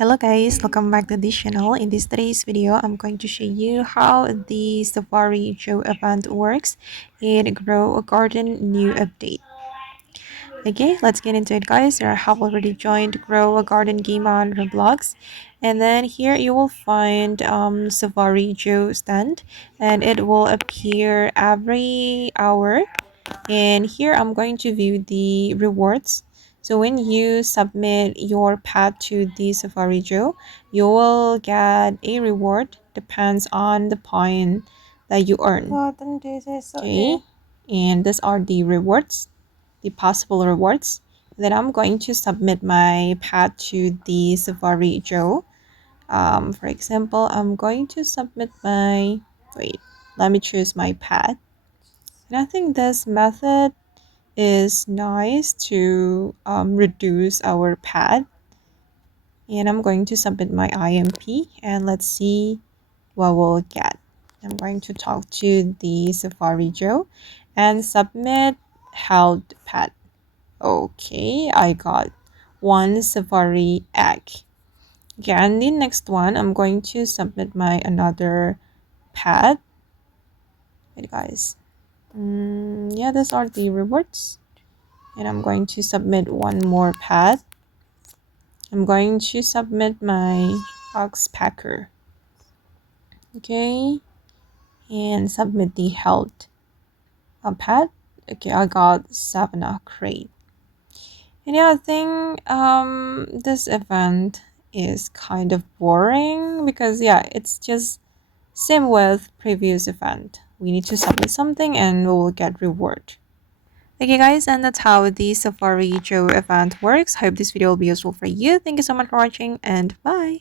Hello guys, welcome back to this channel. In this today's video, I'm going to show you how the Safari Joe event works in Grow a Garden new update. Okay, let's get into it guys. I have already joined Grow a Garden game on Roblox. And then here you will find Safari Joe stand and it will appear every hour, and here I'm going to view the rewards. So when you submit your pet to the Safari Joe, you will get a reward depends on the point that you earn. Okay, and these are the rewards, the possible rewards. Then I'm going to submit my pet to the Safari Joe. For example, I'm going to submit my, wait, let me choose my pet. And I think this method is nice to reduce our pad. And I'm going to submit my IMP and let's see what we'll get. I'm going to talk to the Safari Joe and submit held pad. Okay, I got one Safari egg. Okay, and the next one I'm going to submit my another pad. Wait guys, yeah, these are the rewards. And I'm going to submit one more pad. I'm going to submit my box packer. Okay, and submit the health pad. Okay, I got 7 crate. And yeah, I think this event is kind of boring because yeah, it's just same with previous event. We need to submit something and we will get reward. Okay guys, and that's how the Safari Joe event works. Hope this video will be useful for you. Thank you so much for watching and bye.